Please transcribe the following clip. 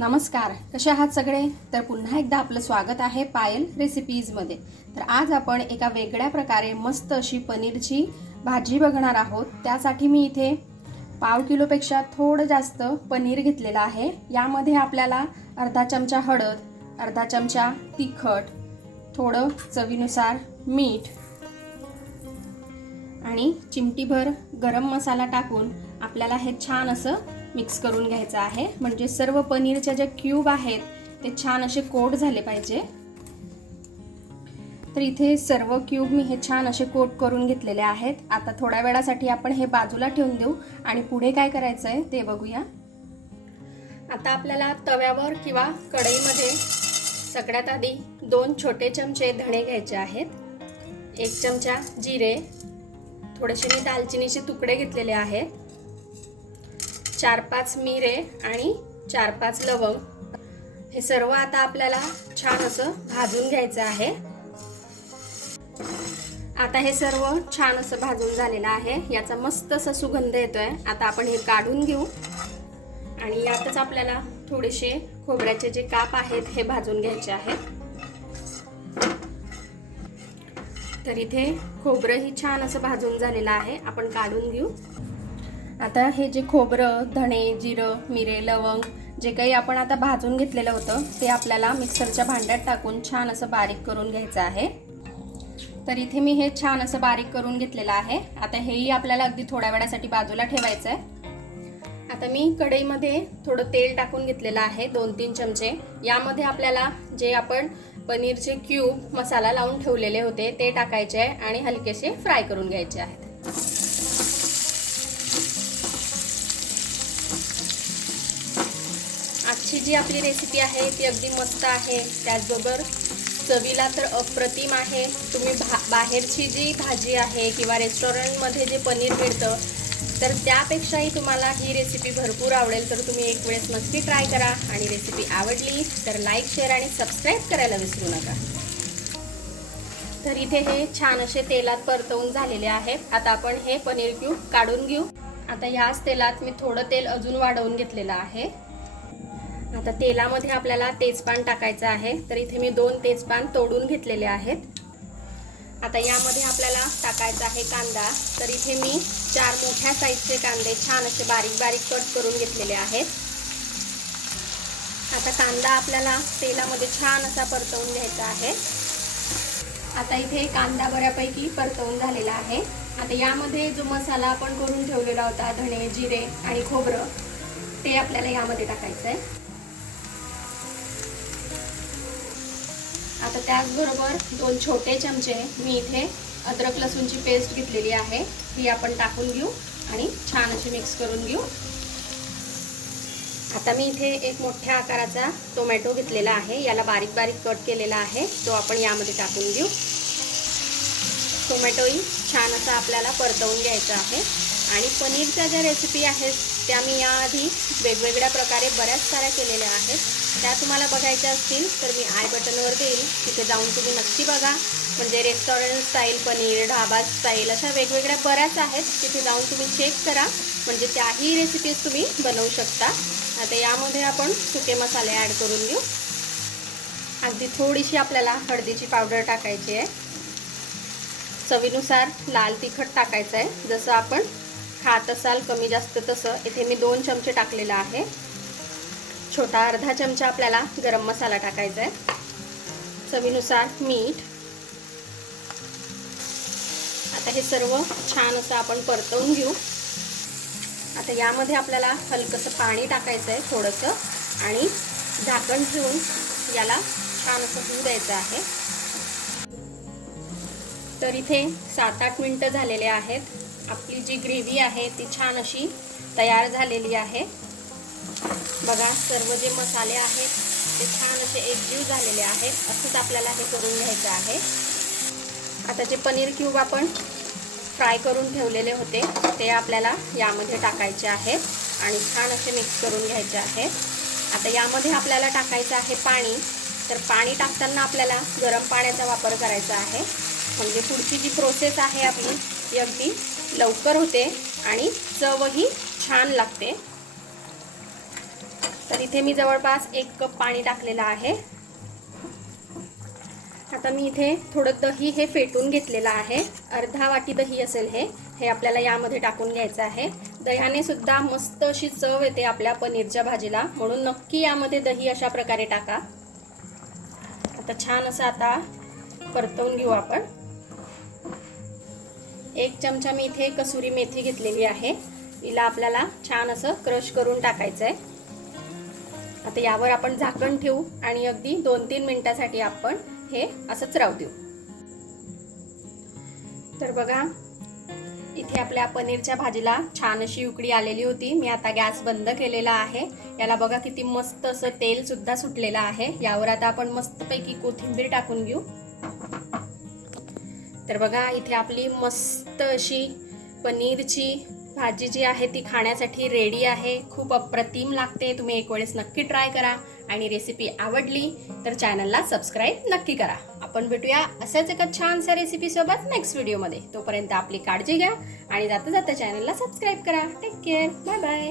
नमस्कार, कसे आहात सगळे? तर पुन्हा एकदा आपलं स्वागत आहे पायल रेसिपीजमध्ये. तर आज आपण एका वेगळ्या प्रकारे मस्त अशी पनीरची भाजी बघणार आहोत. त्यासाठी मी इथे पाव किलोपेक्षा थोडं जास्त पनीर घेतलेलं आहे. यामध्ये आपल्याला अर्धा चमचा हळद, अर्धा चमचा तिखट, थोडं चवीनुसार मीठ आणि चिमटीभर गरम मसाला टाकून आपल्याला हे छान असं मिक्स करून घ्यायचं आहे. म्हणजे सर्व पनीरच्या जे क्यूब आहेत ते छान असे कोट झाले पाहिजे. तर इथे सर्व क्यूब मी हे छान असे कोट करून घेतलेले आहेत. आता थोड्या वेळासाठी आपण हे बाजूला ठेवून देऊ आणि पुढे काय करायचं आहे ते बघूया. आता आपल्याला तव्यावर किंवा कढईमध्ये सगळ्यात आधी 2 छोटे चमचे धणे घ्यायचे आहेत. 1 चमचा जिरे, थोडेसे मी दालचिनीचे तुकडे घेतलेले आहेत, 4-5 मिरे आणि 4-5 लवंग. हे सर्व आता आपल्याला छान असं भाजून घ्यायचं आहे. आता हे सर्व छान असं भाजून झालेलं आहे. याचा मस्त असा सुगंध येतोय. आता आपण हे काढून घेऊ आणि यातच आपल्याला थोडेसे खोबऱ्याचे जे काप आहेत हे भाजून घ्यायचे आहेत. तर इथे खोबरंही छान असं भाजून झालेलं आहे. आपण काढून घेऊ. आता हे जे खोबरं, धणे, जिरं, मिरे, लवंग जे काही आपण आता भाजून घेतलेलं होतं ते आपल्याला मिक्सरच्या भांड्यात टाकून छान असं बारीक करून घ्यायचं आहे. तर इथे मी हे छान असं बारीक करून घेतलेलं आहे. आता हेही आपल्याला अगदी थोड्या वेळासाठी बाजूला ठेवायचं आहे. आता मी कढईमध्ये थोडं तेल टाकून घेतलेलं आहे, 2-3 चमचे. यामध्ये आपल्याला जे आपण पनीरचे क्यूब मसाला लावून ठेवलेले होते ते टाकायचे आहे आणि हलकेसे फ्राय करून घ्यायचे आहेत. आजची जी आपली रेसिपी आहे ती अगदी मस्त आहे. त्याचबरोबर चवीला तर अप्रतिम आहे. तुम्ही बाहेरची जी भाजी आहे किंवा रेस्टॉरंटमध्ये जे पनीर मिळतं तर त्यापेक्षाही तुम्हाला ही रेसिपी भरपूर आवडेल. तर तुम्ही एक वेळेस नक्की ट्राय करा आणि रेसिपी आवडली तर लाईक, शेअर आणि सबस्क्राईब करायला विसरू नका. तर इथे हे छान असे तेलात परतवून झालेले आहेत. आता आपण हे पनीर क्यूब काढून घेऊ. आता याच तेलात मी थोडं तेल अजून वाढवून घेतलेलं आहे. आता तेलामध्ये आपल्याला तेजपान टाकायचं आहे. तर इथे मी 2 तेजपान तोडून घेतलेले आहेत. आता यामध्ये आपल्याला टाकायचा आहे कांदा. तर इथे मी 4 मोठ्या साईजचे कांदे छान असे बारीक बारीक कट करून घेतलेले आहेत. आता कांदा आपल्याला तेलामध्ये छान असा परतवून घ्यायचा आहे. आता इथे कांदा बऱ्यापैकी परतवून झालेला आहे. आता यामध्ये जो मसाला आपण करून ठेवलेला होता, धणे, जिरे आणि खोबरं, ते आपल्याला यामध्ये टाकायचं आहे. आता त्याचबरोबर 2 छोटे चमचे मी इथे अद्रक लसूणची पेस्ट घेतलेली आहे, ती आपण टाकून घेऊ आणि छान अशी मिक्स करून घेऊ. आता मी इथे एक मोठ्या आकाराचा टोमॅटो घेतलेला आहे, याला बारीक बारीक कट केलेला आहे, तो आपण यामध्ये टाकून घेऊ. टोमॅटोही छान असा आपल्याला परतवून घ्यायचा आहे. आणि पनीरच्या ज्या रेसिपी आहेत त्या मी याआधी वेगवेगळ्या प्रकारे बऱ्याच साऱ्या केलेल्या आहेत. त्या तुम्हाला बघायच्या असतील तर मी आय बटनवर देईल, तिथे जाऊन तुम्ही नक्की बघा. म्हणजे restaurant style paneer, dhaba style अशा वेगवेगळ्या बऱ्याच आहेत, तिथे जाऊन तुम्ही चेक करा. म्हणजे त्याही रेसिपीज तुम्ही बनवू शकता. आता यामध्ये आपण सुके मसाले ॲड करून घेऊ. अगदी थोडीशी आपल्याला हळदीची पावडर टाकायची आहे. चवीनुसार लाल तिखट टाकायचं आहे, जसं आपण खात असाल कमी जास्त तसं. इथे मी 2 चमचे टाकलेला आहे. छोटा अर्धा चमचा आपल्याला गरम मसाला टाकायचा आहे. चवीनुसार मीठ. आता हे सर्व छान असं आपण परतवून घेऊ. आता यामध्ये आपल्याला हलकंसं पाणी टाकायचं आहे थोडंसं आणि झाकण ठेवून याला छान असं होऊ द्यायचं आहे. तर इथे 7-8 मिनटं झालेले आहेत. आपली जी ग्रेव्ही आहे ती छान अशी तयार झालेली आहे. बघा, सर्व जे मसाले आहेत ते छान असे एकजीव झालेले आहेत. असंच आपल्याला हे करून घ्यायचं आहे. आता जे पनीर क्यूब आपण फ्राय करून ठेवलेले होते ते आपल्याला यामध्ये टाकायचे आहेत आणि छान असे मिक्स करून घ्यायचे आहेत. आता यामध्ये आपल्याला टाकायचं आहे पाणी. तर पाणी टाकताना आपल्याला गरम पाण्याचा वापर करायचा आहे. म्हणजे पुढची जी प्रोसेस आहे आपली ती अगदी लवकर होते आणि चवही छान लागते. तर तर इथे मी जवळपास 1 कप पाणी टाकलेलं आहे. आता मी इथे थोडं दही हे फेटून घेतलेलं आहे. अर्धा वाटी दही असेल हे आपल्याला यामध्ये टाकून घ्यायचं आहे. दह्याने सुद्धा मस्त अशी चव येते आपल्या पनीरच्या भाजीला, म्हणून नक्की यामध्ये दही अशा प्रकारे टाका. आता छान असं आता परतवून घेऊ आपण. 1 चमचा मी इथे कसुरी मेथी घेतलेली आहे. हिला आपल्याला छान असं क्रश करून टाकायचं आहे. आता यावर आपण झाकण ठेवू आणि अगदी 2-3 मिनिटासाठी आपण हे असंच राहू देऊ. तर बघा, इथे आपल्या पनीरच्या भाजीला छान अशी उकळी आलेली होती. मी आता गॅस बंद केलेला आहे. याला बघा किती मस्त असं तेल सुद्धा सुटलेलं आहे. यावर आता आपण मस्तपैकी कोथिंबीर टाकून घेऊ. तर बघा, इथे आपली मस्त अशी पनीरची भाजी जी आहे ती खाण्यासाठी रेडी आहे. खूप अप्रतिम लागते. तुम्ही एक वेळेस नक्की ट्राय करा आणि रेसिपी आवडली तर चॅनलला सबस्क्राईब नक्की करा. आपण भेटूया अशाच एका छानशा रेसिपीसोबत नेक्स्ट व्हिडिओमध्ये. तोपर्यंत आपली काळजी घ्या आणि जाता जाता चॅनलला सबस्क्राईब करा. Take care. Bye bye.